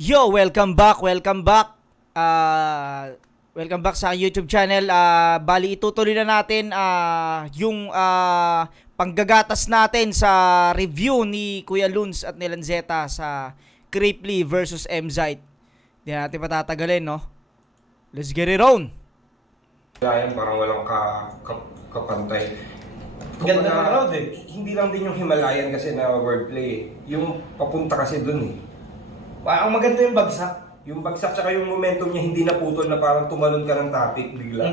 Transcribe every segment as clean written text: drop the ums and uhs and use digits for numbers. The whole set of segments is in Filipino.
Yo, welcome back, welcome back. Welcome back sa YouTube channel. Bali itutuloy na natin yung panggagatas natin sa review ni Kuya Luns at ni Lanzetta sa Creeply versus Emzite. Hindi natin patatagalin, no? Let's get it on. Parang walang kapantay. Ganda ng crowd eh. Hindi lang din yung Himalayan kasi na wordplay. Yung papunta kasi dun eh. Ang maganda yung bagsak. Yung bagsak tsaka yung momentum niya hindi naputol na parang tumalon ka ng topic bigla.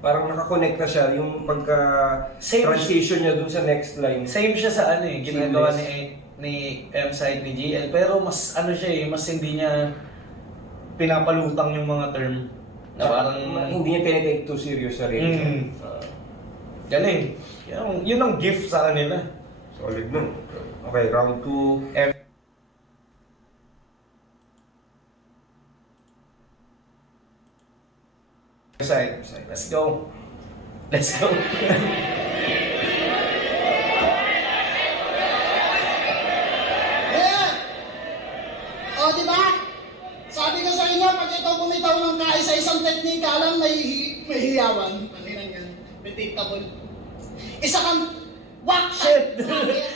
Parang nakakonekta siya yung pagka-transition niya dun sa next line. Same siya sa ginagawa ni Emzite, ni GL. Pero mas siya eh, mas hindi niya pinapalutang yung mga term. Na parang hindi niya tinitake too serious sa rin. Galing. Yun ang gift sa kanila. Solid nun. Okay, round 2. Emzite. Let's go. Let's go. O, diba? Sabi ko sa inyo, pag ikaw bumitaw ng kaisa-isang teknika lang, may hiyawan. Paninang yan. Predictable. Isa kang whack shit.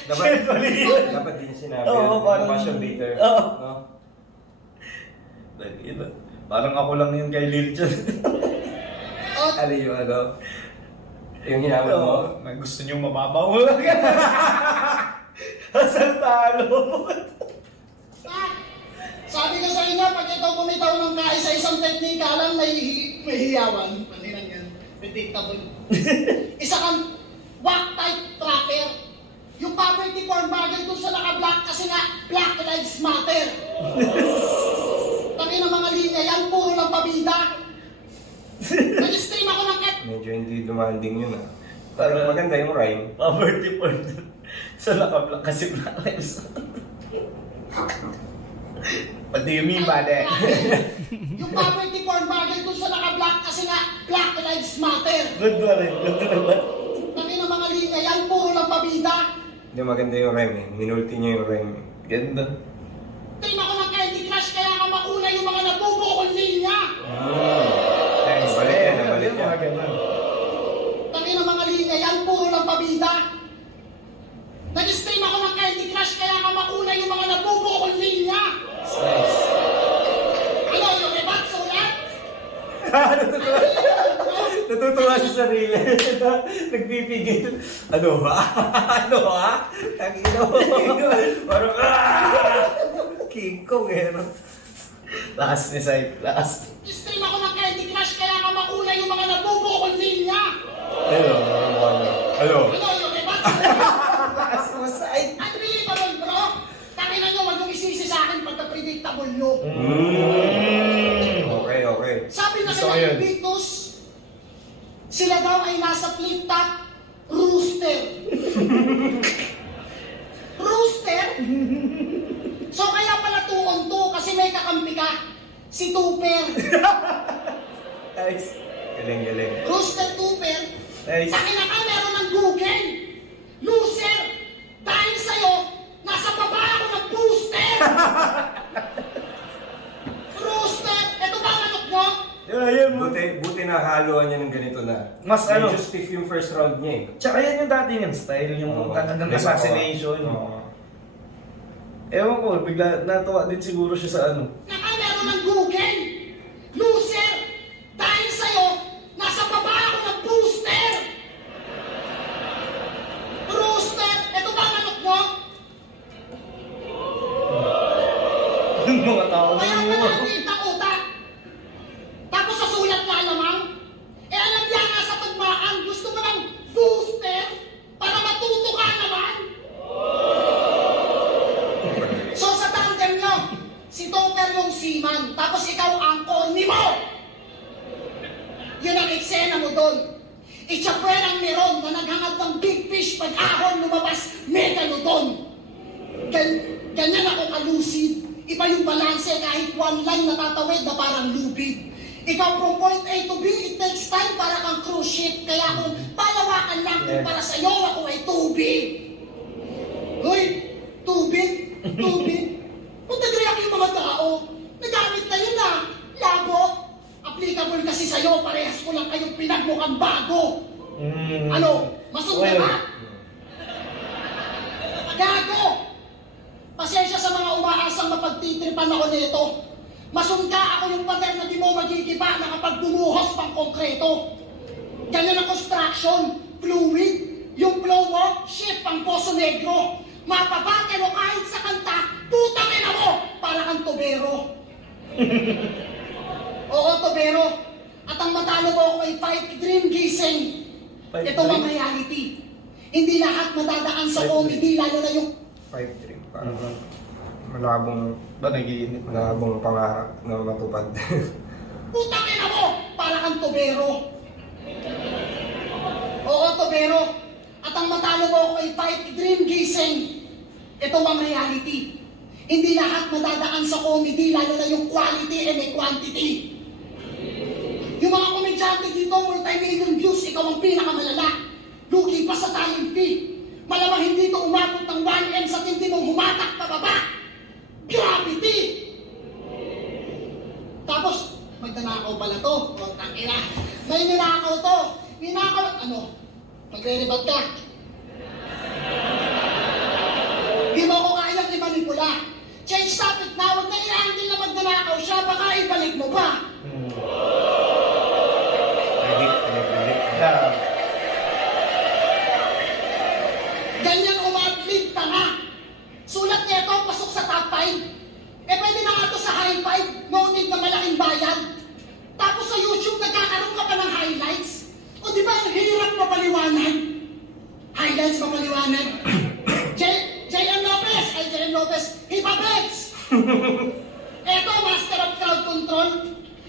Dapat din sinabi. Oo, parang passion later. Oo. No? Parang ako lang yung kay Lil Jon. Ano yung yung hinawal mo? Gusto niyong mababaw lang. Asal talo. Sabi ko sa inyo, pag ikaw bumitaw ng kaisa-isang teknika lang, may hiyawan. Paninang yan. Predictable. Isa kang whack-type tracker. Yung poverty porn bagay dun sa naka-black kasi nga Black Lives Matter. Taki ng mga linya yan, puro lang pabida. Nag-stream ako ng Medyo hindi demanding yun Parang maganda yung rhyme. poverty porn sa naka-black kasi Black Lives. What do you mean by that? Yung poverty porn bagay dun sa naka-black kasi nga Black Lives Matter. Good one. Taki ng mga linya yan, puro lang pabida. Hindi maganda yung rhyme eh. Minulti niya yung rhyme eh. Ganda. Stream ako ng Candy Crush kaya nga mauna yung mga nabubukol linya. Balik yan, nabalik yan. Taki ng mga linya yan, puro lang pabida. Nag-stream ako ng Candy Crush kaya nga mauna yung mga nabubukol linya. Nice. Ano, yung rebat sa ulat? Natutuwa sa sarili. Nagpipigil. Ano ba? Ano ha? Tangino. Parang King Kong eh. Last ni Site. Last. Stream ako ng Candy Crush kaya nga mauna yung mga nabubukol linya. Ano? Ano, yung rebat sa ulat? Last mo Site. Unbelievable, bro. Tangina nyo, wag yung isisi sa akin pagka-predictable nyo. Okay. Sabi na Gusto ko kaya yun. ng Beatles, sila daw ay nasa flip-top rooster. Rooster? So kaya pala 2 on 2 kasi may kakampi ka. Si Tupper. Nice. Galing. Rooster Tupper. Nice. Sa kinaka meron ng Google. Loser! Dahil sa'yo, nasa baba ako ng booster! Rooster! Ito ba ang manok mo? Yan. Buti na haluan niya ng ganito na. Mas Medyo stiff yung first round niya eh. Tsaka yan yung dati niyang style, yung talagang assassination. Oo. Ewan ko, bigla natuwa din siguro siya sa Naka meron ng Google. Loser! Dahil sa'yo, nasa baba ako ng booster! Rooster! Ito ba ang manok mo? yung mga tao na Kaya yun. pala nakita utak. Tapos sa sulat na lamang. Alam niya nga sa tugmaan, gusto mo ng booster para matuto ka naman. So sa tandem nyo, si Tupper yung seaman, tapos ikaw ang corny mo. Yun ang eksena mo doon. Itchapwerang meron na naghangad ng big fish pag ahon lumabas megalodon. Ganyan ako kalusid. Iba yung balanse kahit one line natatawid na parang lubid. Ikaw from point A to B, it takes time para kang cruise ship. Kaya kung palawakan lang kung para sa'yo ako ay tubig. Hoy, tubig? Tubig? Kung nagreact yung mga tao, mukhang bago. Ano? Masunda ba? Gago! Pasensya sa mga umaasang mapagtitripan ako nito. Masunda ako yung pader na di mo magigiba na kapag bumuhos pang konkreto. Ganyan ang construction, fluid. Yung flow mo, shit, pang Poso Negro. Mapaba, pero kahit sa kanta, putang ina mo! Para kang tubero. Oo, tubero. At ang matalo mo ako ay pipe dream gising. Ito ang reality. Hindi lahat madadaan sa comedy, lalo na yung... Pipe dream, parang malabong... Ba nagiinit? Malabong pangarap na matupad. Putang ina mo! Para kang tubero. Oo, tubero. At ang matalo mo ako ay pipe dream gising. Ito ang reality. Hindi lahat madadaan sa comedy, lalo na yung quality and quantity. Yung mga komedyante dito, multi-million views, ikaw ang pinakamalala. Lugi pa sa talent fee. Malamang hindi ito umabot ng 1M sa tindi mong humatak pababa. Gravity! Tapos, magdanakaw pala to. Huwag tangina. May ninakaw to. Ninakaw, ano? Magre-rebut ka. Di mo ko kayang i-manipula. Change topic na. Huwag na i-handle na magdanakaw siya. Baka ibalik mo pa. Ganyan umadlib ka na. Sulat niya ito, pasok sa top 5. Eh pwede na nga ito sa high 5. No need na malaking bayad. Tapos sa YouTube, nagkakaroon ka pa ng highlights. O di ba, hirap mapaliwanag? Highlights mapaliwanag. J.M. Lopez, ay J.M. Lopez, Hipabets! Eto, Master of Crowd Control.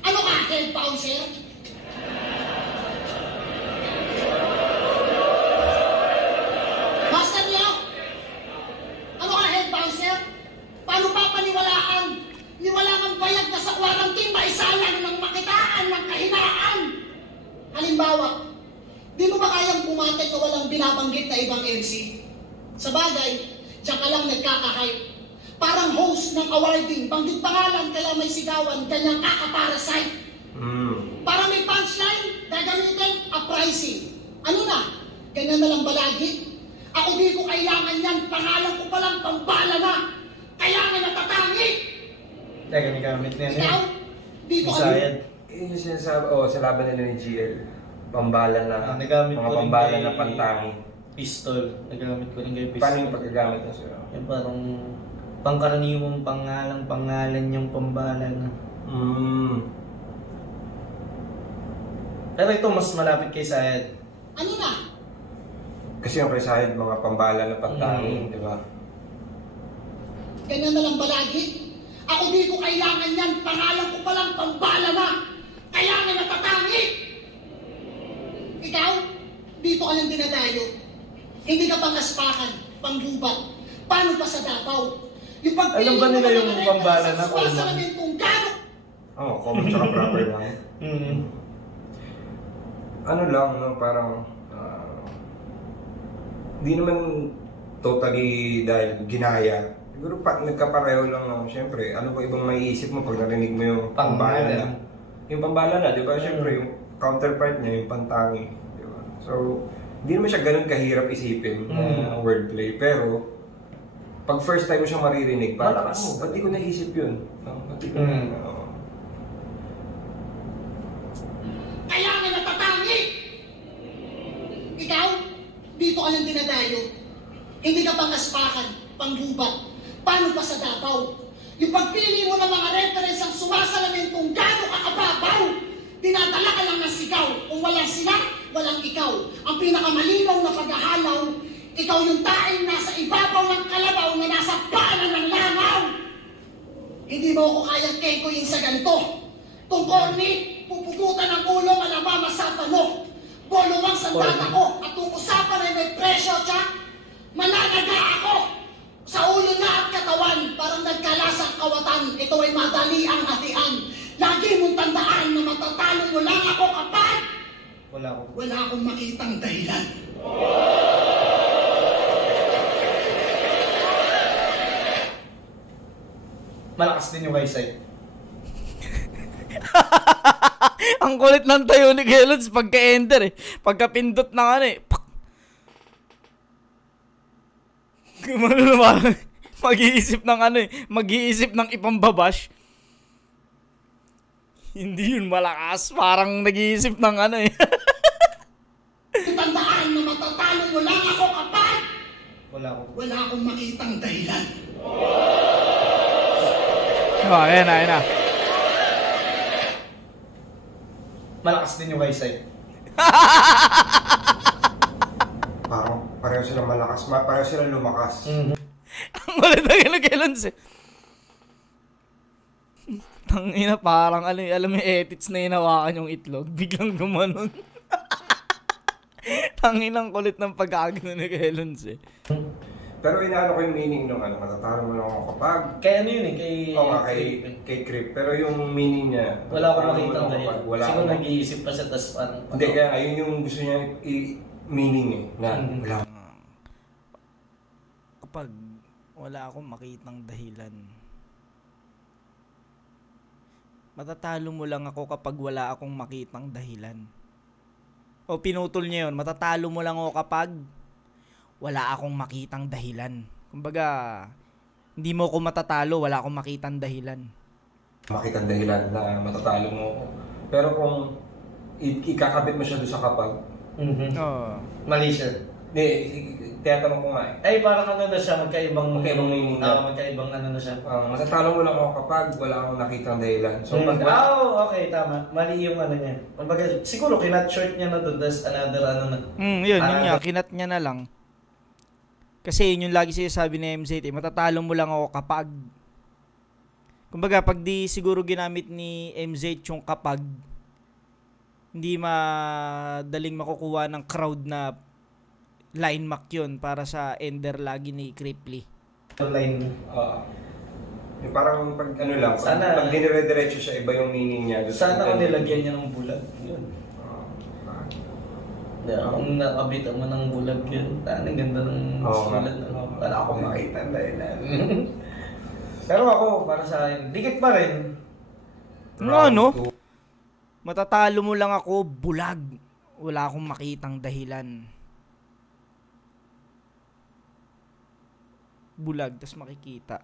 Ano ka, head bouncer? Master niyo? Ano ka, head bouncer? Paano pa paniwalaan? Niwala ng bayad na sa quarantine, maisalang ng makitaan ng kahinaan. Halimbawa, di mo ba kayang bumatek na walang binabanggit na ibang MC? Sa bagay, diyan ka lang nagkaka-hype. Parang host ng awarding, banggit pangalan, kaya may sigawan, kanyang kakaparasite. Para may punchline, gagamitin, uprising. Ano na? Ganyan na lang ba lagi? Ako di ko kailangan yan, pangalan ko palang pambala na. Kaya nga natatangi. Gamit na yan. Ikaw, di ko Bisayad. Yung sinasabi, sa laban nila ni GL, pambala na, nagamit mga ko rin pambala kay na pantangi. Pistol. Nagamit ko rin kay pistol. Paano yung pagkagamit na sila? Yung parang pangkaraniwang pangalan yung pambala na. Pero ito mas malapit kay Sayad. Ano na? Kasi yung kay Sahid, mga pambala na pantangi, di ba? Ganyan na lang ba lagi? Ako di ko kailangan yan, pangalan ko palang pambala na. Kaya nga natatangi. Ikaw, dito ka lang dinadayo. Hindi ka pangaspakan, panggubat. Paano pa sa Davao? Yung pagpili Alam ba nila yung ng pambala na sa salamentong gano'n? Oo, common tsaka proper lang. Ano lang, no, parang di naman totally dahil ginaya. Siguro nagkapareho lang na, syempre, ano ba ibang maiisip mo pag narinig mo yung pambala na? Yung pambala na, di ba? Syempre, yung counterpart niya, yung pantangi. Di ba? So, hindi naman siya ganun kahirap isipin na wordplay. Pero, pag first time mo siyang maririnig, parang, ba't di ko naisip yun? No? Ba't di ko Kaya nga natatangi! Ikaw, dito ka lang dinadayo. Hindi ka pangaspakan, panggubat. Paano pa sa Davao? Yung pagpili mo ng mga reference ang sumasalamin kung gaano ka kababaw. Dinadala ka lang ng sigaw. Kung walang sila, walang ikaw. Ang pinakamalinaw na paghahalaw, ikaw yung taing nasa ibabaw ng kalabaw na nasa paanan ng langaw. Hindi mo ako kayang kengkoyin sa ganito. Kung corny, pupugutan ang ulo, malamama sa pano. Bolumang sandata ko at kung usapan ay may presyo, tsak, mananaga ako. Sa ulo na at katawan, parang nagkalasang kawatan, ito ay madali ang hatian. Lagi mong tandaan na matatalo mo lang ako kapag wala akong makitang dahilan. Malakas din yung eyesight. Ang kulit ng tayo ni Kuya Lods pagka-enter eh. Pagka-pindot ng ano eh. Pak! Kumano na parang mag-iisip ng ano eh. Mag-iisip ng ipambabash. Hindi yun malakas. Parang nag-iisip ng ano eh. Tandaan na matatalo mo lang ako kapag Wala akong makitang dahilan. Ayan na. Malakas din yung eyesight. Parang pareho silang malakas, pareho silang lumakas. Ang kulit ng Kuya Lods eh. Tangina, parang alam mo yung edits na hinawakan yung itlog. Biglang gumanon. Tanginang kulit ng pagkagano ni Kuya Lods eh. Pero inaano ko yung meaning nung ano, matatalo mo lang ako kapag... Kaya ano yun eh, kay Crip. Pero yung meaning niya... Wala akong makita matatalo mo lang dahil. kapag wala Siguro akong- nag-iisip pa siya, tas parang... Hindi, kaya ayun yung gusto niya meaning eh. Na wala. Kapag wala akong makitang dahilan. Matatalo mo lang ako kapag wala akong makitang dahilan. O pinutol niya yun, matatalo mo lang ako kapag wala akong makitang dahilan. Kumbaga, hindi mo ako matatalo, wala akong makitang dahilan. Makita dahilan na matatalo mo ako. Pero kung ikakabit mo siya doon sa kapag... Oh. Mali siya. Hindi, tinatanong ko nga eh. Ay, parang ano na siya, magkaibang meaning na. magkaibang ano na siya. Matatalo mo lang ako kapag wala akong nakitang dahilan. So, pag Okay, tama. Mali yung ano niya. Kumbaga, siguro kinat short niya na doon, tas another ano na. Yun nga, kinat niya na lang. Kasi yun yung lagi sinasabi ni MZ, matatalo mo lang ako kapag... Kumbaga, pag di siguro ginamit ni MZ yung kapag, hindi madaling makukuha ng crowd na line mark yun para sa ender lagi ni Cripply. Line. yung parang pag ano lang, Sana- pag dinire-diretso siya, iba yung meaning niya. Sana kung nilagyan niya ng bulag. Yun. Kung nakabitan mo ng bulag yun, ang ganda ng sulat. Wala akong makita na. Pero ako, para sa akin, dikit pa rin. Ano? Matatalo mo lang ako, bulag. Wala akong makitang dahilan. Bulag, tas makikita.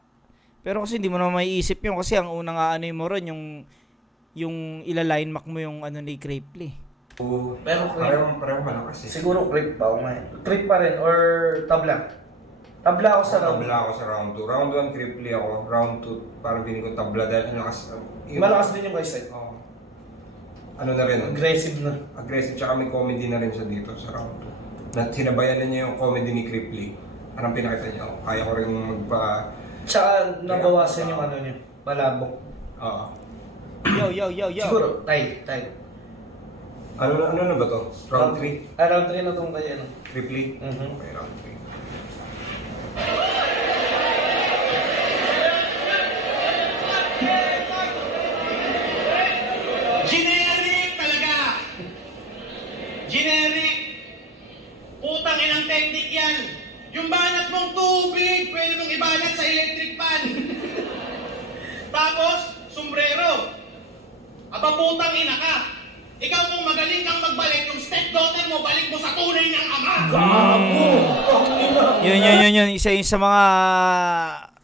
Pero kasi hindi mo naman maiisip yun kasi ang unang ano mo ron, yung ilaline mark mo yung ano ni Cripply. Pero parang malakas eh. siguro creep pa ako ngayon. Creep pa rin or tabla. Tabla ako sa round. Tabla ako sa round 2. Round 1, Cripply ako. Round 2, parang piling ko tabla dahil ang lakas. Malakas din yung eyesight. Ano na rin? Aggressive na. Aggressive, tsaka may comedy na rin siya dito sa round 2. Na sinabayan na niya yung comedy ni Cripply. Anong pinakita niya? Kaya ko rin magpa... Tsaka nabawasan yung ano niya, malabok. Oo. Yo. Siguro, tie. Ano na ba to? Round 3? Round 3 na itong kaya, no? Cripply? Mhm. Okay, round 3. Generic talaga! Generic! Putang inang technique yan! Yung banat mong tubig, pwede mong ibanat sa electric pan. Tapos, sombrero. Aba putang ina ka! Ikaw kung magaling kang magbalik, yung stepdaughter mo, balik mo sa tunay niyang ama! Yun. Isa yun sa mga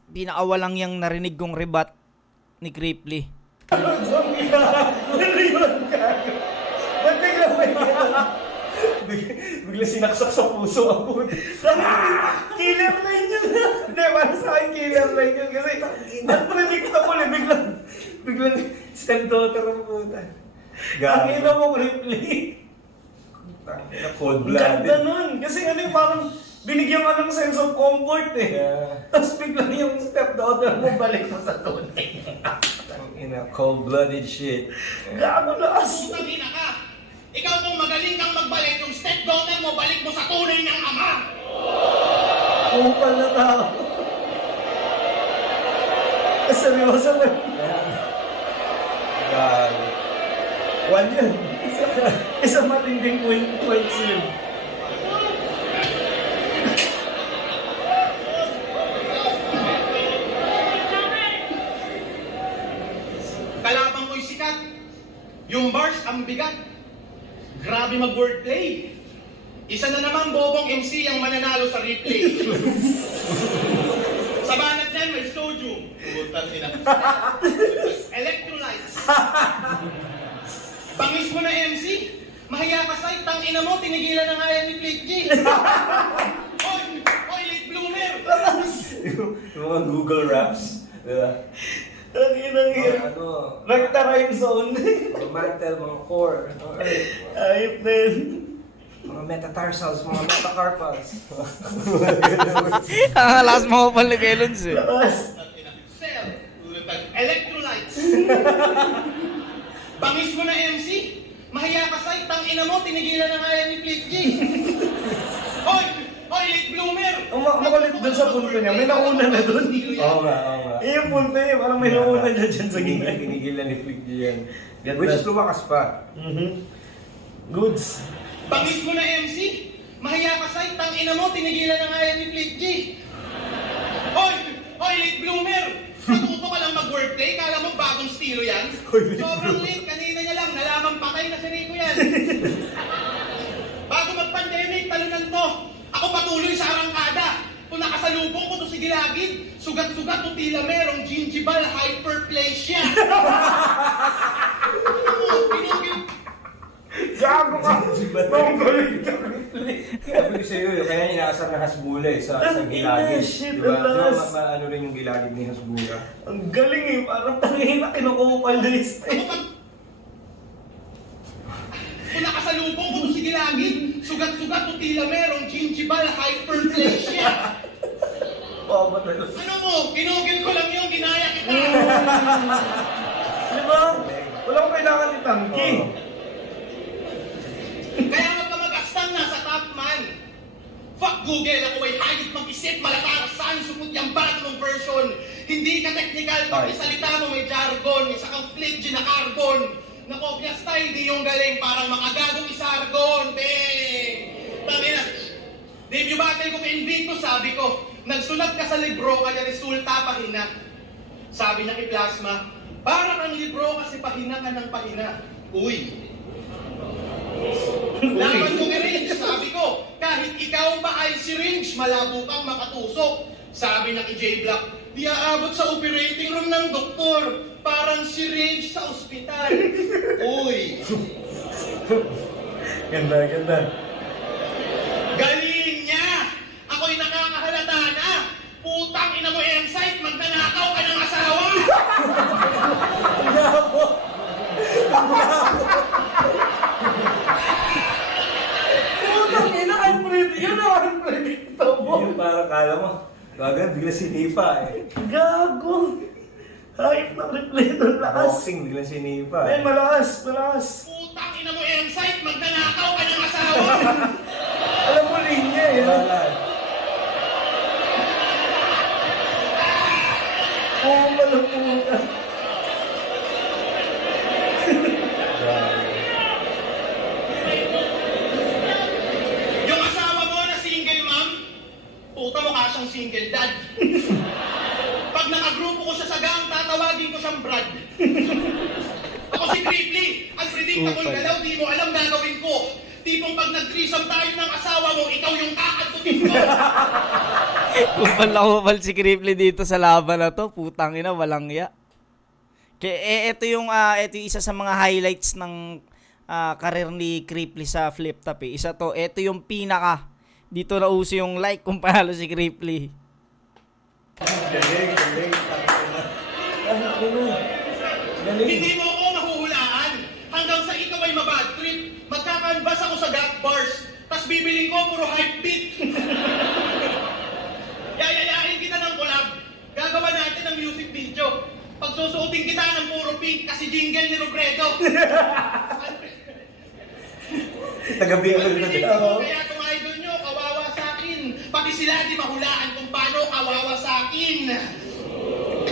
pinakawalang yung narinig kong rebat ni Cripply. Bigla sinaksak sa puso ang puto. Killer line yun. Hindi, para sa akin killer line yun. Kasi unpredictable eh. Biglang stepdaughter ang puta. Ang ina mo, Ripley. Cold-blooded. Ganda nun. Kasi ano yung parang binigyan ka ng sense of comfort eh. Yeah. Tapos biglang yung stepdaughter mo balik mo sa tunay. Cold-blooded shit. Gago lakas. Putang ina ka! Ikaw kung magaling kang magbalik, yung stepdaughter mo, balik mo sa tunay niyang ama! Kupal na tao. Seryoso ba? God. One yun. Isang matinding points yun. Kalabang mo'y sikat. Yung bars, ang bigat. Grabe mag-wordplay. Isa na naman bobong MC ang mananalo sa replay. Sa banat niyan, may sodium. Putan sila. Electrolytes. Bangis mo na MC. Mahiya ka sa'yo, tangina mo, tinigilan na nga yan ni Flick G. Oy, late bloomer. Yung mga Google Raps. Diba? Ang Ano? Nagtara yung zone. Mga mantle, mga core. Ayop na yun. Mga metatarsals, mga metacarpals. Ang alas mo pa ni Kuya Luns eh. Lakas. Cell. Electrolytes. Bangis mo na MC. Mahiya ka sa'yo, tangina mo, tinigilan na nga yan ni Flick G. Oy, late bloomer. Makulit dun sa punto niya, may nauna na dun. Oo nga. Yung punto niya, parang may nauna niya dyan sa gina. Tinigilan ni Flick G yan. Ganda. Which is lumakas pa. Goods. Bangis mo na MC. Mahiya ka sa'yo, tangina mo, tinigilan na nga yan ni Flick G. Oy, late bloomer. Natuto ka lang mag-wordplay, kala mo bagong estilo yan? Sobrang late, kanina niya lang, nalaman patay na si Rico yan. Bago mag-pandemic, talunan to. Ako patuloy sa arangkada. Kung nakasalubong ko to si Gilagid, sugat-sugat o tila merong gingival hyperplasia. Gago ka! Sabi ko sa'yo, kaya inaasar na Hasbula sa Gilagid. Shit, Diba? ang lakas. Ano rin yung Gilagid ni Hasbula? Ang galing eh, parang tangina kinukupal na yung style. Kung nakasalubong ko to si Gilagid, sugat-sugat o tila merong gingival hyperplasia. Papa na yun. Ano mo? Kinugil ko lang yung ginaya kita. Diba? Wala ko kailangan ni Tangki. Kaya wag ka mag-astang nasa top man. Fuck Google, ako ay hayop mag-isip, malatasan, sumut yung bagong version. Hindi ka technical, pag isalita mo may jargon, isa kang Flick G na carbon. Nakopya style, di yung galing, parang makagagong isargon, beng! Tangina, debut battle ko kay Invictus, sabi ko, nagsulat ka sa libro, kaya resulta pahina. Sabi niya kay Plasma, para kang libro kasi pahina ka ng pahina. Uy! Laban ko kay Ringe, sabi ko, kahit ikaw pa ay syringe, malabo kang makatusok. Sabi na kay J Black, di aabot sa operating room ng doktor, parang syringe sa ospital. Uy! Ganda. Galing niya! Ako'y nakakahalata na! Putang ina mo, Ensight, magnanakaw ka ng asawa! Putang ina, yun ang unpredictable. Yung parang kala mo, kagad bigla sinipa eh. Gago. Hayop na replay doon, lakas. Boxing, bigla sinipa Ay, eh. malakas. Putang ina mo, Ensight, magnanakaw ka ng asawa! Alam mo linya eh. Wala. Oo, malaputa. Yung asawa mo na single mom, puta mukha siyang single dad. Pag nakagrupo ko siya sa gang, tatawagin ko siyang Brad. Ako si Cripply, unpredictable galaw, di mo alam gagawin ko. Tipong pag nag-threesome tayo ng asawa mo, ikaw yung kakantutin ko. Kupal na kupal si Cripply dito sa laban na to. Putang ina, walang ya. Kaya ito yung isa sa mga highlights ng karir ni Cripply sa flip top eh. Ito yung pinaka. Dito na uso yung like kung panalo si Cripply. Galing. Hindi mo ako mahuhulaan. Hanggang sa ikaw ay mabad trip, magkakanvas ako sa gap bars, tas bibiling ko puro hype beat. Yayayain kita ng collab. Gagawa natin ng music video. Pagsusuotin kita ng puro pink kasi jingle ni Robredo. Tagabi ako na din. Kaya itong idol nyo, kawawa sa akin. Pati sila di mahulaan kung paano kawawa sa akin.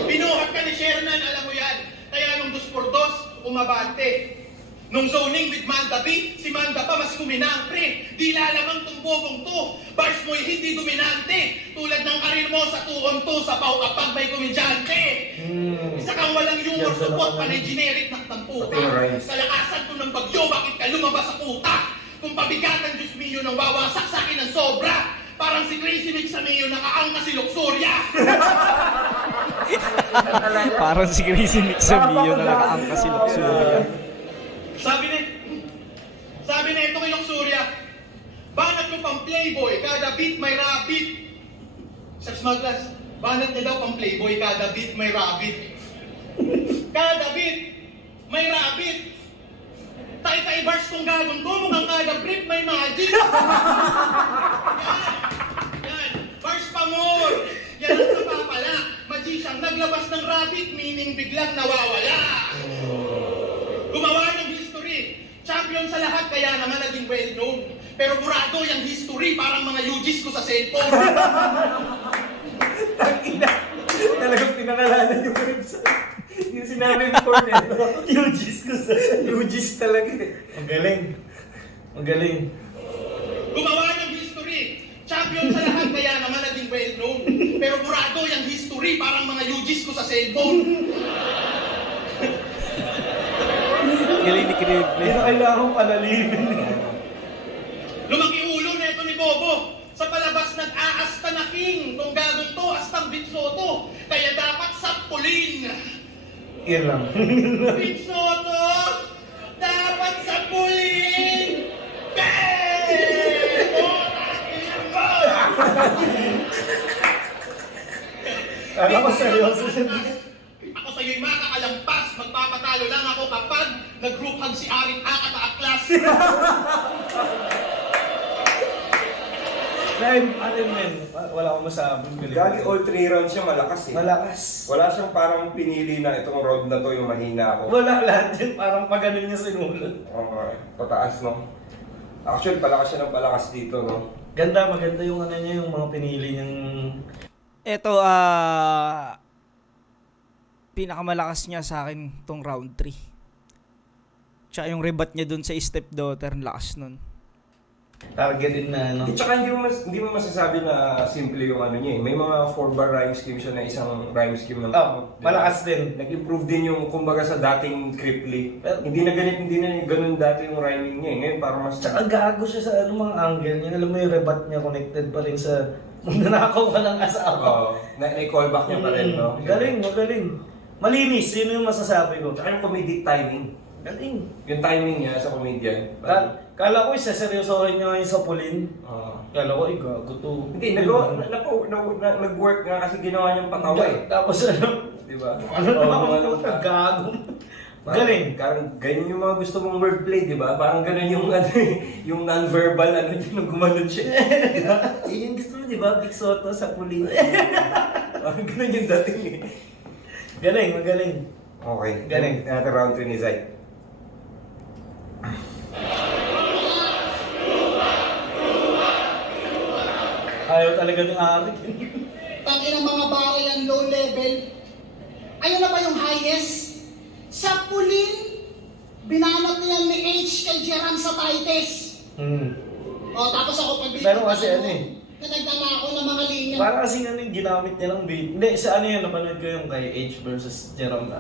Binuhat ka ni Shernan, alam mo yan. Kaya nung 2x2, umabante. Nung zoning with Manda B, si Manda pa mas kuminang, pre. Di lalamang tong bobong to. Bars mo'y hindi dominante. Tulad ng karir mo sa 2-on-2 sa pau kapag may komedyante. Isa kang walang humor support, panay generic ng tampuka. Sa lakasan ko ng bagyo, bakit ka lumabas sa utak? Kung pabigatan Diyos mio nang wawasak sa akin ng sobra. Parang si Crazy Mix sa mio, nakaang na si Luxuria. Parang si Crazy Mix sa Mio na nakaangka si Luxuria. Sabi na ito kay Luxuria, banat mo pang playboy, kada beat may rabbit. Sex Maglas, banat niya daw pang playboy, kada beat may rabbit. Kada beat may rabbit. Tay-tay bars kong gagong to, mukhang kada brief may magic. Yan, bars pa more. Yan ang napapala. Magician, naglabas ng rabbit, meaning biglang nawawala. Gumawa ng history. Champion sa lahat, kaya naman naging well-known. Pero burado yung history, parang mga UGs ko sa cellphone. Talagang pinangalanan yung website. Yung sinabi before nito. UGs talaga eh. Ang galing. Ang galing. Gumawa ng history. Champion sa lahat, kaya naman naging well-known. Pero burado yung history, parang mga UGs ko sa cellphone. Galing ni Kripley. Hindi na kailangan palalimin. Lumaki ulo na ito ni Bobo. Sa palabas nag-aasta na king. Kung gagong to, astang bitsoto. Kaya dapat sapulin. Yan lang. Bitsoto, dapat sapulin. Alam ko seryoso siya. Ako sa'yo'y makakalampas. Magpapatalo lang ako kapag nag-group hug si Arin Akat at Aklas. Men, wala akong masabi. Gagi all 3 rounds siya, malakas eh. Malakas. Wala siyang parang pinili na itong round na to yung mahina ako. Wala lahat yun. Parang pagaling niya sinulad. Pataas no. Actually, palakas siya ng palakas dito no. Maganda yung ano niya, yung mga pinili niyang... Ito, pinakamalakas niya sa akin tong round 3. Tsaka yung rebat niya dun sa stepdaughter, lakas nun. Targeted na ano. Tsaka hindi mo masasabi na simple yung ano niya eh. May mga 4-bar rhyme scheme siya na isang rhyme scheme ng malakas din. Nag-improve din yung kumbaga sa dating Kripley. Pero, hindi na ganun dati yung rhyming niya eh. Ngayon parang mas... Tsaka gago siya sa ano, mga angle niya. Alam mo yung rebat niya connected pa rin sa nanakaw ka ng asawa. Na-callback niya pa rin no. Magaling. Malinis, yun yung masasabi ko. Tsaka yung comedic timing. Galing. Yung timing niya sa comedian. Kala ko seryosohin niya ngayon sa pulin. Kala ko, gago to. Hindi, nag-work nga kasi ginawa niyang patawa eh. Tapos ano? Diba? Gago. Galing. Parang ganyan yung mga gusto mong wordplay, di ba? Parang ganun yung yung non-verbal nung gumanon siya. Diba? Yun yung gusto mo, di ba? Big Soto sa pulin. Parang ganun yung dating eh. Magaling. Okay. Galing. Natin round 3 ni Zay. Ayaw talaga ni Arik. Tangin ang mga baray ang low level. Ayun na ba yung highest? Sa pulin, binanat niya ni H kay Jeram sa Tites. Tapos ako pagbibigyan. Pero kasi ano eh. Nagdala ako ng mga linya. Parang kasi ano yung ginamit niya ng beat. Hindi, sa ano yun, napanood ko yung kay H versus Jerome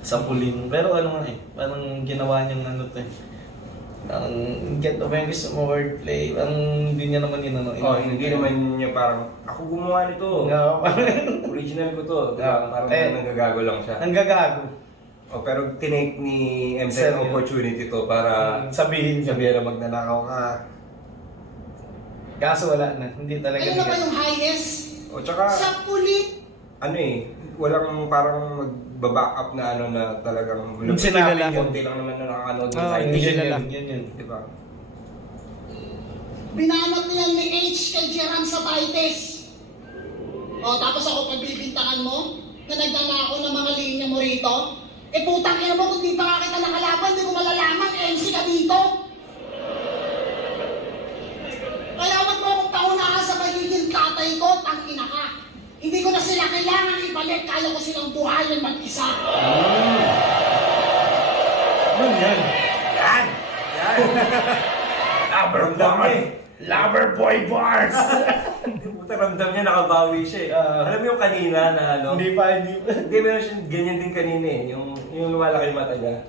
sa pulin. Pero ano nga eh, parang ginawa niyang ano to eh. Parang get the bang gusto mo wordplay. Parang hindi niya naman yun ano. Hindi naman niya parang, ako gumawa nito. Original ko to. Parang nanggagago lang siya. Nanggagago. Pero tinake ni MC opportunity to para sabihin na magnanakaw ka. Kaso wala na, hindi talaga. Ayun na ba yung highest? Tsaka, sa pulin. Ano eh, walang parang magbaback up na ano na talagang Kilala. konti lang naman na nakakanood ng hindi kilala. Yun. Diba? Binanat niya ni H kay Jeram sa Tites. Tapos ako pagbibintangan mo, na nagdala ako ng mga linya mo rito. Putang ina mo, kung di pa nga kita nakalaban, di ko malalaman, MC ka dito. Kaya wag mo akong paunahan sa magiging tatay ko, tangina ka. Hindi ko na sila kailangan ibalik, kaya ko silang buhayin mag-isa. Yan. Ramdam niya eh. Lover boy bars! Puta, ramdam niya nakabawi siya eh. Alam mo yung kanina na ano? Hindi. Hindi, meron siya ganyan din kanina eh. Yung lumalaki yung mata niya.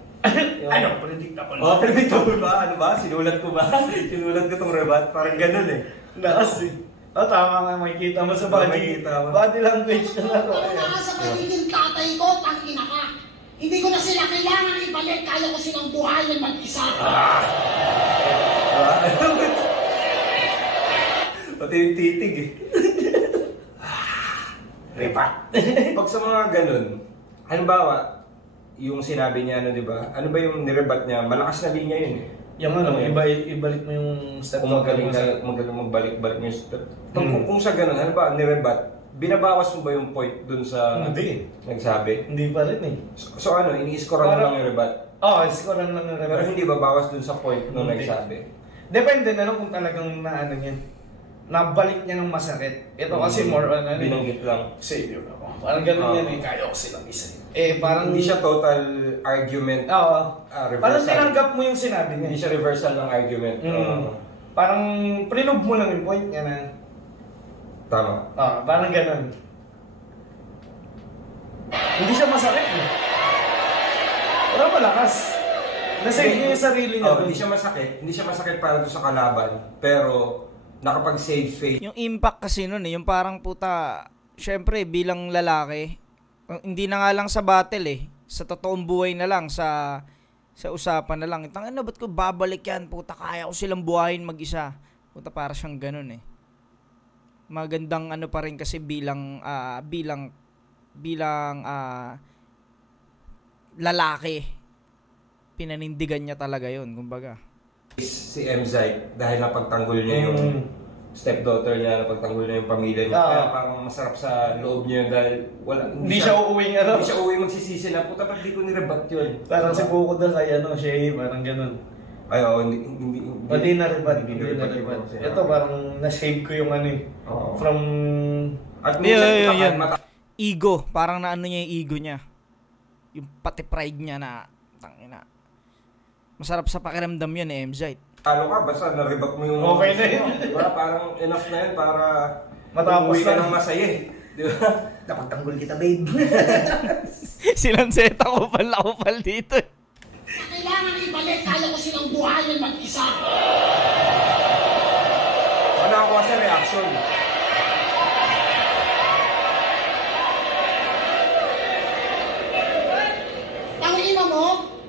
Ano? Predictable. Oh, predictable ba? Ano ba? Sinulat ko ba? Sinulat ko tong rebat? Parang ganun eh. Lakas eh. Tama nga, makikita mo sa Makikita mo. body language na lang. Kung na sa pagiging tatay ko, tangina ka. Hindi ko na sila kailangan ibalik, kaya ko silang buhayin mag-isa. Pati yung titig eh. Repat. Pag sa mga ganun, halimbawa, yung sinabi niya ano, di ba? Ano ba yung nirebat niya? Malakas na linya yun eh. Yung ano, ibalik mo yung step. Kung magaling magbalik mo yung step. Kung sa ganun, ano ba, nirebat, binabawas mo ba yung point dun sa Hindi. nagsabi? Hindi pa rin eh. So ano, ini-scorean mo lang yung rebat? Scorean lang yung Pero rebat. hindi babawas dun sa point nung Hindi. nagsabi? Depende na lang kung talagang naano niya. Nabalik niya ng masakit. Ito kasi more on ano. Binanggit lang. Savior ako. Parang ganun yan eh. Kaya ko silang isa. Parang Hindi siya total argument. Oo. Reversal. Parang tinanggap mo yung sinabi niya. Hindi siya reversal ng argument. Parang prinob mo lang yung point niya na. Tama. Parang ganun. Hindi siya masakit eh. Parang malakas. Nasave niya yung sarili niya. Hindi siya masakit. Hindi siya masakit para doon sa kalaban. Pero nakapag-save face. Yung impact kasi nun yung parang puta, syempre bilang lalaki, hindi na nga lang sa battle sa totoong buhay na lang, sa usapan na lang. Tangina, ba't ko babalik yan? Puta, kaya ko silang buhayin mag-isa. Puta, para siyang ganun Magandang ano pa rin kasi bilang lalaki, pinanindigan niya talaga yun, kumbaga. Si MZ dahil napagtanggol niya yung stepdaughter niya, napagtanggol niya yung pamilya niya. Kaya parang masarap sa loob niya dahil Hindi siya uuwing ano. Hindi siya uuwing magsisisi na, puta, ba't di ko nirebat yun? Parang si Bukod na kay siya parang ganun. Ay, oo, Hindi na-rebat. Ito parang na-shave ko yung ano from... At minsan, yun. Ego, parang naano niya yung ego niya. Yung pati pride niya na, tangina. Masarap sa pakiramdam yun MZ. Talo ka, basta na-rebat mo yung... Okay na yun. Diba? Parang enough na yun para matapos umuwi ka na. ng masaya eh. Di ba? Napagtanggol kita, babe. Silang seta kupal dito. Kailangan ibalik, kaya ko silang buhayin mag-isa. Wala ako kasi reaction. Tangina mo,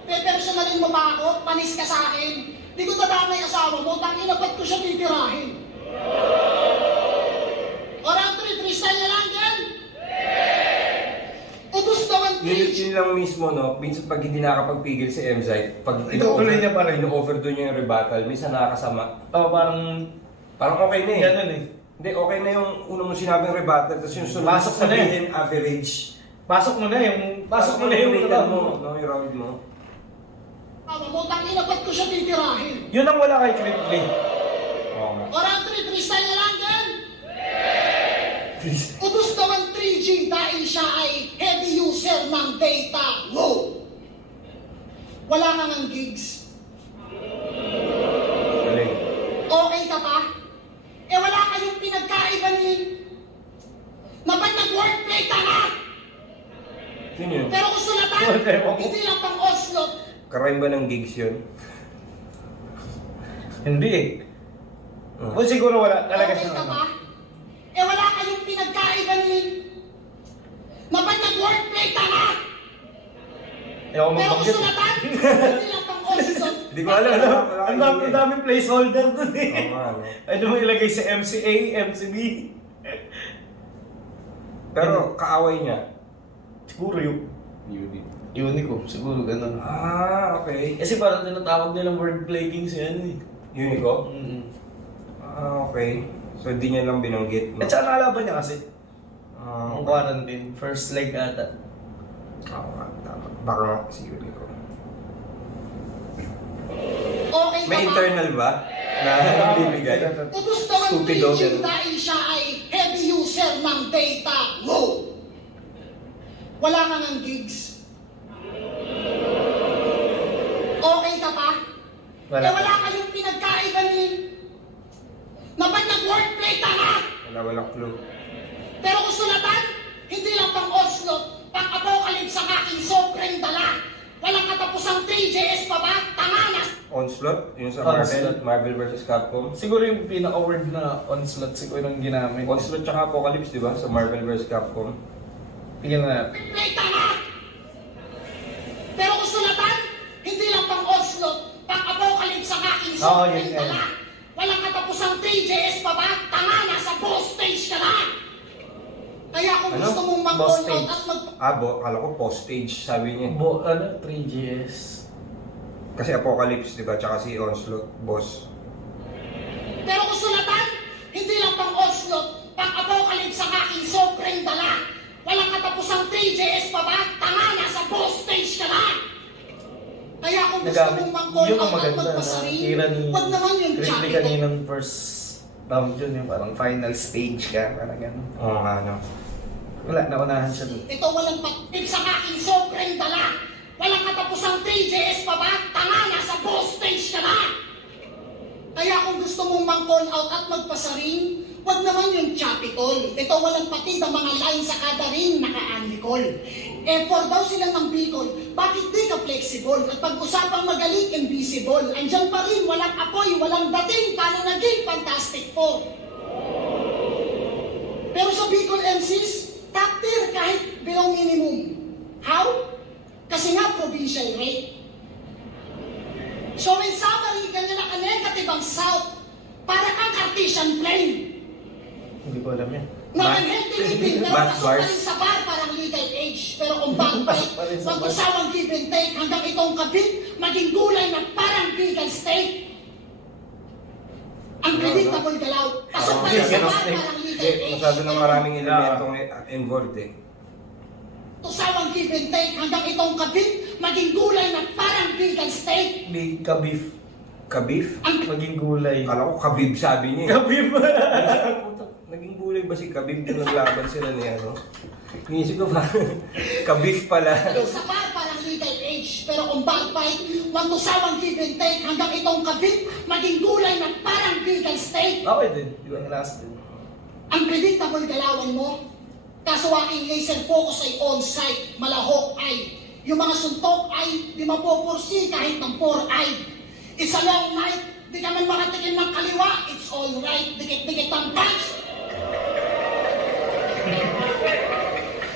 pe-personalin mo ba ako? Panis ka sa akin. Di ko tadamay asawa mo, tangina, ba't ko siya titirahin? Orang 3 freestyle na lang yan? Utos daw ang Yun lang mismo, no? Minsan pag hindi nakakapagpigil si MZ, pag Itutuloy niya pa rin. ino-overdo niya yung rebuttal, minsan nakakasama. Parang okay na eh. ganun eh. Hindi, okay na yung una mo sinabing rebuttal, tapos yung sunod Pasok mo na sabihin average. Pasok mo na yung rated mo, no? Yung round mo. asawa mo, tangina, ba't ko siya titirahin? Yun ang wala kay Cripply. Oo nga. Orang 3 freestyle na lang yan? Utos daw ang 3G dahil siya ay heavy user ng data. Wow! Wala kang ang gigs. Galing. Okay ka pa? Wala kayong pinagkaibanin. Na ba't nag-wordplay ka na? Sino yun? Pero kung sulatan, hindi lang pang Oslo. Karime ba ng gigs yun? Hindi eh. O siguro wala talaga Okay siya. ka pa? Wala kayong pinagkaibanin. Na ba't nag-wordplay ka na? Ayaw Pero kung magbanggit. sulatan, hindi lang pang Oslo. Hindi ko alam. Ang daming placeholder dun eh. Oo nga, no? Ano mo ilagay sa MCA, MCB? Pero kaaway niya. Siguro yun. Unico, siguro ganun. Okay. Kasi parang tinatawag nilang wordplay king si ano eh. Unico? Okay. So, di niya lang binanggit. At saka nakalaban niya kasi. Ah, Ang quarantine, first leg ata. Oo nga, tama. Baka nga si Unico. Okay ka May pa? internal ba? Na bibigay? Utos daw ang Stupido, 3G ganun. dahil siya ay heavy user ng data. Wow! Wala kang ang gigs. Okay ka pa? Wala kayong pinagkaibanin. Na ba't nag-wordplay ka na? Walang clue. Pero kung sulatan, hindi lang pang onslaught, pang apocalypse ang aking sobrang dala. Walang katapusang 3JS pa ba? Tanganas! Onslaught? Yung sa Onslaught. Marvel vs. Capcom. Siguro yung pinaka-word na onslaught siguro yung ginamit. Onslaught tsaka Apocalypse, di ba? Sa Marvel vs. Capcom. Bigyan na. Wordplay tanga! Pero kung sulatan, hindi lang pang onslaught, pang apocalypse ang aking Oo, sobrang yun nga. dala. Walang katapusang 3JS pa ba? Tanga, nasa boss stage ka na! Kaya kung Ano? gusto mong Boss mag-call stage. out at Kala ko post-stage, sabi niya. 3GS. Kasi Apocalypse, di ba? Tsaka si Onslaught, boss. Pero kung sulatan, hindi lang pang onslaught, pang apocalypse ang aking sobrang dala. Walang katapusang 3JS pa ba? Tanga, nasa boss stage ka na! Kaya kung gusto Nagamit. mong mag-call Yun ang out at maganda na magpasarin, tira ni wag naman yung Crispy jacket. kaninang first round yun, yung parang final stage ka, parang gano'n. Oo nga, no. Wala, naunahan siya doon. Ito walang patip sa aking sobrang dala. Walang katapusang 3JS pa ba? Tanga, nasa boss stage ka na! Kaya kung gusto mong mang-call out at magpasaring, wag naman yung chapitol. Ito walang patid ang mga line sa kada ring naka-anikol. Effort daw sila ng Bicol, bakit di ka flexible? At pag-usapang magaling, invisible. Andyan pa rin, walang apoy, walang dating, paano naging Fantastic Four? Pero sa Bicol MCs, top tier kahit below minimum. How? Kasi nga provincial rate. So in summary, ganyan na ka-negative ang South. Para kang artisan plane. Hindi ko alam yan. Not unhealthy living, pero Bath pasok pa bars. rin sa bar parang legal age. Pero kung bagpay, Pa rin sa bar. mag-usawang give and take hanggang itong kabit, maging gulay na parang vegan steak. Ang predictable galaw. Pasok pa rin sa Vegan bar steak. parang legal Hindi, age. masyado ng maraming elementong involved eh. Usawang give and take hanggang itong kabit, maging gulay na parang vegan steak. Big kabif. Kabif? Maging gulay. Kala ko Kabib sabi niya. Kabif! Naging gulay ba si Kabib nung naglaban sila ni ano? Inisip ko pa, Kabif pala. Sa bar parang legal age. Pero kung bagpay, wag usawang give and take hanggang itong kabit, maging gulay na parang vegan steak. Okay din. Di ba last din? Ang predictable galawan mo, kaso aking laser focus ay on-site, malahok ay. Yung mga suntok ay di mapopursi kahit ng 4-eye. It's a long night, di ka man makatikim ng kaliwa, it's alright, dikit-dikit ang punch.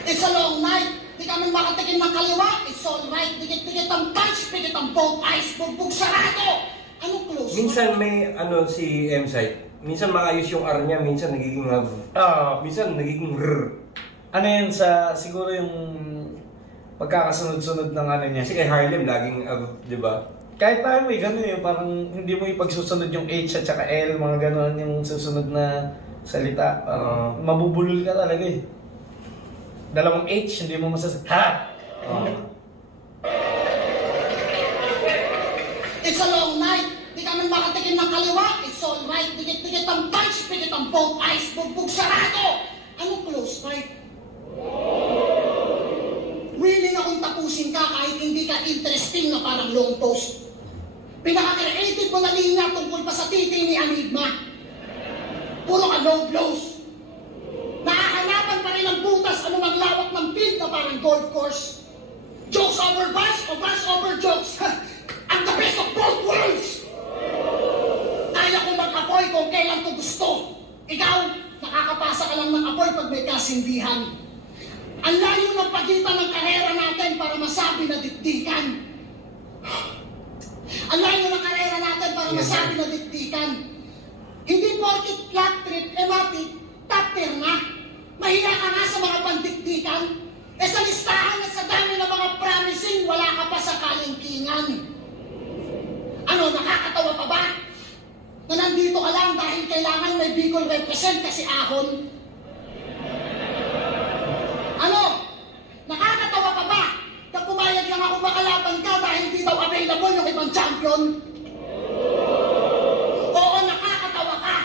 It's a long night, di ka man makatikim ng kaliwa, it's alright, dikit-dikit ang punch, pikit ang both eyes, bugbog sarado. Anong close? Minsan may ano si M-Site, minsan maayos yung R niya, minsan nagiging love. Minsan nagiging R. Ano yan sa, siguro yung pagkakasunod-sunod ng ano niya. Kasi kay Harlem laging di ba? Kahit tayo may gano'n eh, parang hindi mo ipagsusunod yung H at saka L, mga gano'n yung susunod na salita. Mabubulol ka talaga eh. Dalawang H, hindi mo masasabi. Ha! It's a long night. Di ka man makatikim ng kaliwa, it's alright. Dikit-dikit ang punch, pikit ang both eyes, bugbog sarado. Ano close fight? Willing akong tapusin ka kahit hindi ka interesting na parang long post. Pinaka-creative mo na linya tungkol pa sa titi ni Enigma. Puro ka low blows. Nakahanapan pa rin ang butas anumang lawak ng field na parang golf course. Jokes over bus o bus over jokes. Ang the best of both worlds. Kaya kong mag-apoy kung kailan ko gusto. Ikaw, nakakapasa ka lang ng apoy pag may kasindihan. Ang layo ng pagitan ng karera natin para masabi na dikdikan. Ang layo ng karera natin para masabi na dikdikan. Hindi porkit flat trip, matik, top tier na. Mahiya ka nga sa mga pandikdikan. Sa listahan at sa dami ng mga promising, wala ka pa sa kalingkingan. Ano, nakakatawa pa ba? Na nandito ka lang dahil kailangan may Bicol represent kasi ahon? Ano? Nakakatawa pa ba? Na pumayag lang ako makalaban ka dahil hindi daw available yung ibang champion? Oo, nakakatawa ka.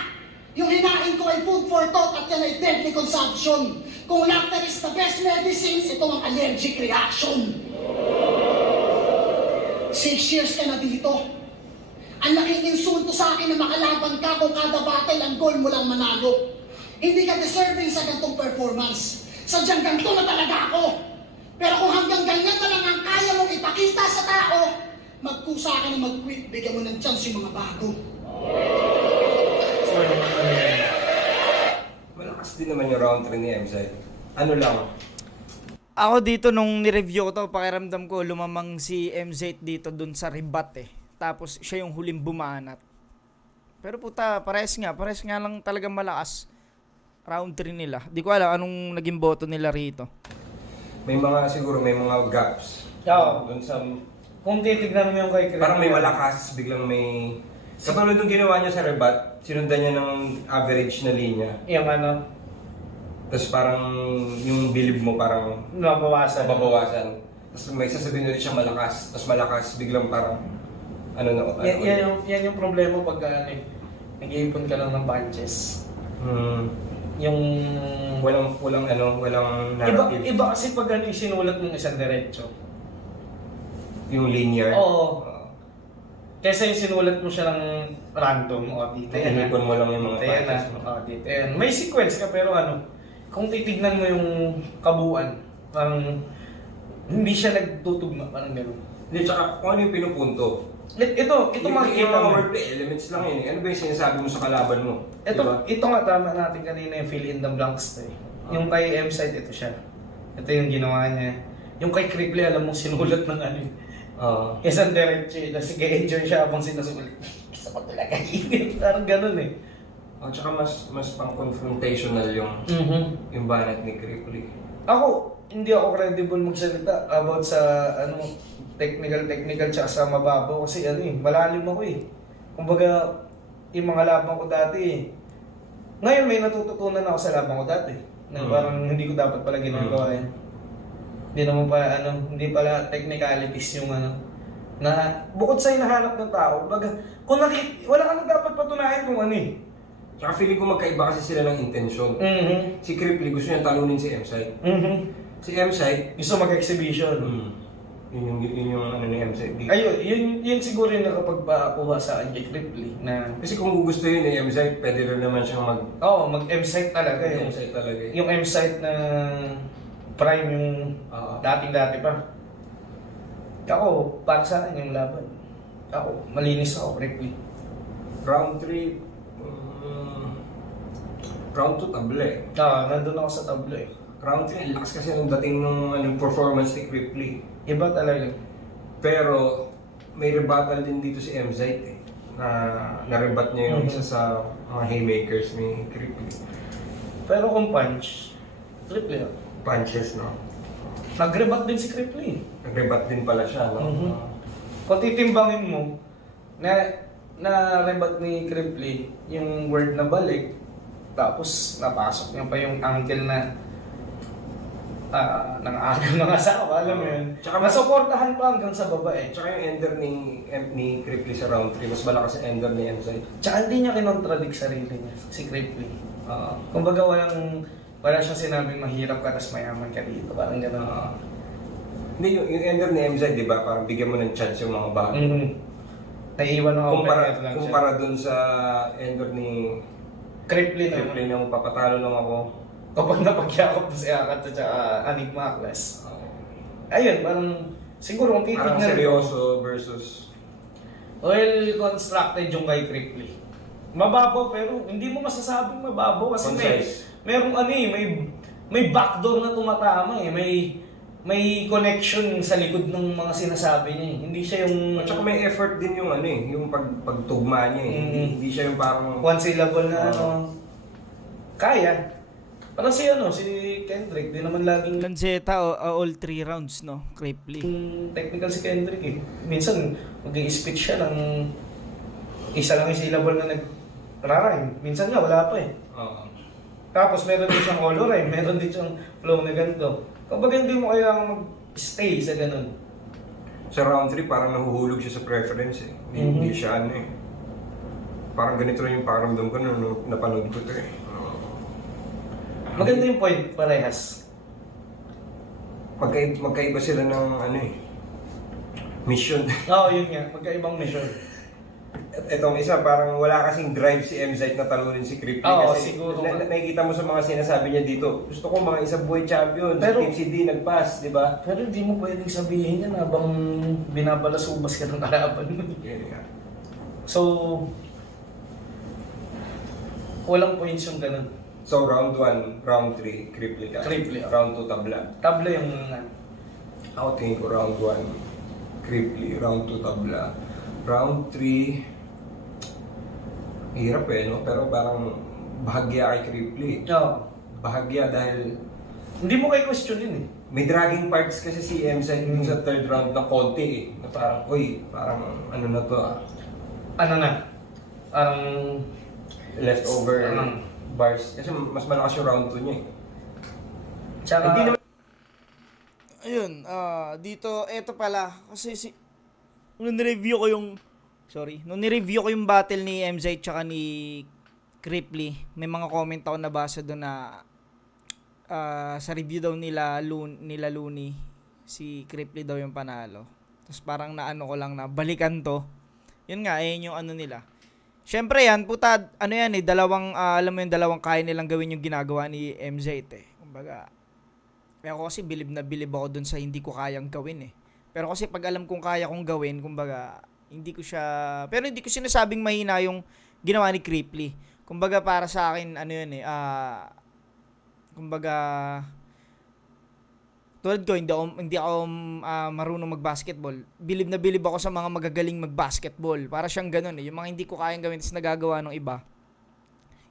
Yung hinain ko ay food for thought at yan ay deadly consumption. Kung laughter is the best medicine, ito ang allergic reaction. 6 years ka na dito. Ang laking insulto sa akin na makalaban ka kung kada battle ang goal mo lang manalo. Hindi ka deserving sa gantong performance. Sadyang ganito na talaga ako. Pero kung hanggang ganyan na lang ang kaya mong ipakita sa tao, magkusa ka na mag-quit, bigyan mo ng chance yung mga bago. Malakas din naman yung round 3 ni MZ. Ano lang, Ako dito nung ni-review ko to, pakiramdam ko lumamang si MZ dito dun sa rebat eh. Tapos siya yung huling bumanat. Pero puta, pares nga lang talagang malakas. Round 3 nila. Di ko alam anong naging boto nila rito. may mga gaps. Oo. Dun sa, Kung titignan mo yung kay Chris, parang may malakas, biglang may... Katulad nung ginawa niya sa rebat, sinundan niya ng average na linya. yung ano, Tapos parang yung bilib mo parang nabawasan. babawasan. Tapos may sasabihin ulit siya malakas. Tapos malakas, biglang parang ano na. Yan yung problema pag nag-iipon ka lang ng punches. Yung Walang narrative. iba kasi pag sinulat mong isang diretso. Yung linear. Oo. Kesa yung sinulat mo siya ng random, dito yan. Inipon mo lang yung mga Dito yan, patches mo. dito yan. May sequence ka pero kung titignan mo yung kabuuan, parang hindi siya nagtutugma, parang gano'n. Hindi, tsaka kung ano yung pinupunto. Ito Yung makikita mga mo. wordplay elements lang yun. Ano ba yung sinasabi mo sa kalaban mo? Diba? Ito nga tama natin kanina yung fill in the blanks. Yung kay M-Side, ito siya. Ito yung ginawa niya. Yung kay Cripply, alam mo, sinulat ng isang diretso eh. Tapos enjoy siya habang sinusulit. Isa pa talaga init. Parang ganun eh. Tsaka mas pang-confrontational yung banat ni Cripply. Ako, hindi ako credible magsalita about sa technical tsaka sa mababaw kasi malalim ako eh. Kumbaga, yung mga laban ko dati ngayon may natututunan ako sa laban ko dati na parang hindi ko dapat pala ginagawa yan. Hindi naman pala hindi pala technicalities yung na bukod sa hinahanap ng tao. Kumbaga, wala ka na dapat patunayan kung Tsaka feeling ko magkaiba kasi sila ng intensyon. Si Cripply gusto niya talunin si M-Side. Si M-Side gusto mag-exhibition. Yun yung ni M-Side. Ayun, yun siguro yung nakapagpakuha sa akin kay Cripply na Kasi kung gusto yun ni M-Side, pwede rin naman siyang mag-M-Site talaga yun. M-Side talaga eh. Yung M-Site na prime yung dating-dati pa. Ako, para sa akin yung laban. Ako, malinis ako, Cripply. Round 3, round 2 table eh. Nandun ako sa tablo eh. Round 3, ang lakas kasi nung dating nung performance ni Cripply. Iba talaga. Pero may rebuttal din dito si MZ eh. Na-rebat niya yung isa sa mga haymakers ni Cripply. Pero kung punch, Cripply ako. Punches, no? Nag-rebat din si Cripply. Nag-rebat din pala siya, no? Kung titimbangin mo, na-rebat ni Cripply yung word na balik, tapos napasok niya pa yung ankle na ng agaw ng asawa, alam mo yun. Tsaka masuportahan pa hanggang sa baba eh. Tsaka yung ender ni Cripply sa round 3, mas malakas yung ender ni MZ. Tsaka hindi niya kinontradict sarili niya, si Cripply. Kumbaga wala siyang sinabing mahirap ka tapos mayaman ka dito, parang gano'n. Hindi, yung ender ni MZ, di ba? Parang bigyan mo ng chance yung mga bago. Naiiwan ng open air lang siya. Kumpara dun sa ender ni Cripply Cripply na papatalo lang ako. Kapag napagyakap na si Akat at saka Enigma Class. Ayun, parang siguro kung titignan parang seryoso versus well-constructed yung kay Cripply. Mababaw pero hindi mo masasabing mababaw kasi merong may backdoor na tumatama eh. May connection sa likod ng mga sinasabi niya eh. Hindi siya yung... At saka may effort din yung yung pagtugma niya eh. Hindi siya yung parang... one syllable na kaya. Parang si Kendrick, di naman laging... Lanzetta all 3 rounds, no? Cripply. Technical si Kendrick eh. Minsan, mag-i-speech siya ng isa lang yung syllable na nag-rhyme. Minsan nga, wala pa eh. Tapos meron din siyang hollow rhyme, meron din siyang flow na ganito. Kapag hindi mo kailangan mag-stay sa ganun. Sa round 3, parang nahuhulog siya sa preference eh. Hindi siya parang ganito rin yung pakiramdam ko nung napanood ko ito eh. Maganda yung point, parehas. Magkaiba sila ng mission. Oo, yun nga. Magkaibang mission. Etong isa, parang wala kasing drive si MZ na talunin si Crippy. Oo, Kasi siguro. nakikita mo sa mga sinasabi niya dito, gusto ko mga isang buhay champion. Pero- Si Team CD nag-pass, di ba? Pero hindi mo pwedeng sabihin yan habang binabalasubas ka ng kalaban mo. Yun nga. So, walang points yung ganun. So, round 1, round 3, Cripply ka. Cripply, oh. Round 2, tabla. Tabla yung... Ako tingin ko round 1, Cripply. Round 2, tabla. Round 3, hirap no? Pero parang bahagya kay Cripply. Oo. Bahagya dahil Hindi mo kay question yun eh. may dragging parts kasi si MZ dun sa third round na konti Na parang, uy, parang ano na to Ano na? Ang... leftover bars. Kasi mas malakas yung round 2 niya Tsaka... Hindi naman Ayun, dito, eto pala, kasi nung nireview ko yung battle ni MZ tsaka ni Cripply, may mga comment ako nabasa doon na sa review daw nila Looney, si Cripply daw yung panalo. Tapos parang naano ko lang na balikan to. Yun nga, ayun yung ano nila. Syempre yan, puta, ano yan dalawang, alam mo yung dalawang kaya nilang gawin yung ginagawa ni MZ Kumbaga, kaya ako kasi bilib na bilib ako dun sa hindi ko kayang gawin Pero kasi pag alam kong kaya kong gawin, kumbaga, hindi ko siya... Pero hindi ko sinasabing mahina yung ginawa ni Cripply. Kumbaga para sa akin, ano yun kumbaga, tulad ko, hindi ako marunong mag-basketball. Bilib na bilib ako sa mga magagaling mag-basketball. Para siyang ganun Yung mga hindi ko kayang gawin tapos nagagawa ng iba,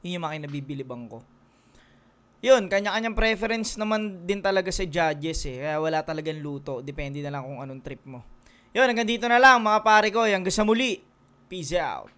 yun yung mga nabibiliban ko. Yun, kanya-kanyang preference naman din talaga sa judges Kaya wala talagang luto. Depende na lang kung anong trip mo. Yun, hanggang dito na lang mga pare ko. Hanggang sa muli. Peace out.